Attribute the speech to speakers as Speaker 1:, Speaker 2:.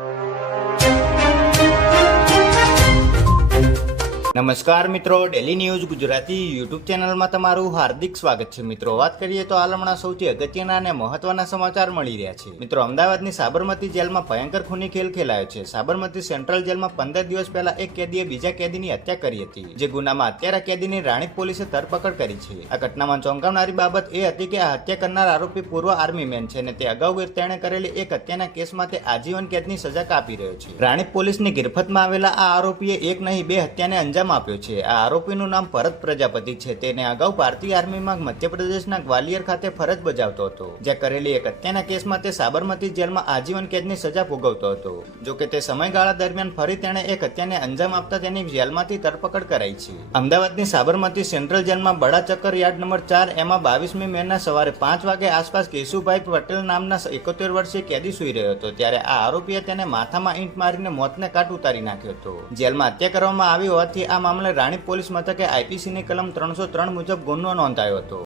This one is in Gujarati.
Speaker 1: you. નમસ્કાર મિત્રો ડેલી ન્યૂઝ ગુજરાતી યુટ્યુબ ચેનલમાં તમારું હાર્દિક સ્વાગત છે. મિત્રો, વાત કરીએ તો હાલ હમણાં સૌથી અગત્યના અને મહત્વના સમાચાર મળી રહ્યા છે. મિત્રો, અમદાવાદની સાબરમતી જેલમાં ભયંકર ખૂની ખેલ ખેલાયો છે. સાબરમતી સેન્ટ્રલ જેલમાં પંદર દિવસ પહેલા એક કેદીએ બીજા કેદીની હત્યા કરી હતી, જે ગુનામાં અત્યારે કેદીની રાણીપ પોલીસે ધરપકડ કરી છે. આ ઘટનામાં ચોંકાવનારી બાબત એ હતી કે આ હત્યા કરનાર આરોપી પૂર્વ આર્મી મેન છે અને તે અગાઉ તેણે કરેલી એક હત્યાના કેસમાં તે આજીવન કેદની સજા કાપી રહ્યો છે. રાણીપ પોલીસની ગિરફતમાં આવેલા આ આરોપીએ એક નહીં, બે હત્યાને અંજામ આપ્યો છે. આ આરોપીનું નામ ભરત પ્રજાપતિ છે. તેને અગાઉ ભારતીય આર્મીમાં મધ્યપ્રદેશના ગ્વાલિયર ખાતે ફરજ બજાવતો હતો, જ્યાં કરેલી એક હત્યાના કેસમાં તે સાબરમતી જેલમાં આજીવન કેદની સજા ભોગવતો હતો. જો કે તે સમયગાળા દરમિયાન ફરી તેણે એક હત્યાને અંજામ આપતા તેની જેલમાંથી ધરપકડ કરાઈ છે. અમદાવાદની સાબરમતી સેન્ટ્રલ જેલમાં બડા ચક્કર યાર્ડ નંબર ચાર, એમાં બાવીસમી મેના સવારે પાંચ વાગે આસપાસ કેશુભાઈ પટેલ નામના એકોતેર વર્ષીય કેદી સુઈ રહ્યો હતો, ત્યારે આ આરોપીએ તેને માથામાં ઈંટ મારીને મોતને કાટ ઉતારી નાખ્યો હતો. જેલમાં હત્યા કરવામાં આવી હોવાથી આ મામલે રાણીપ પોલીસ મથકે આઈપીસીની કલમ ત્રણસો ત્રણ મુજબ ગુનો નોંધાયો હતો.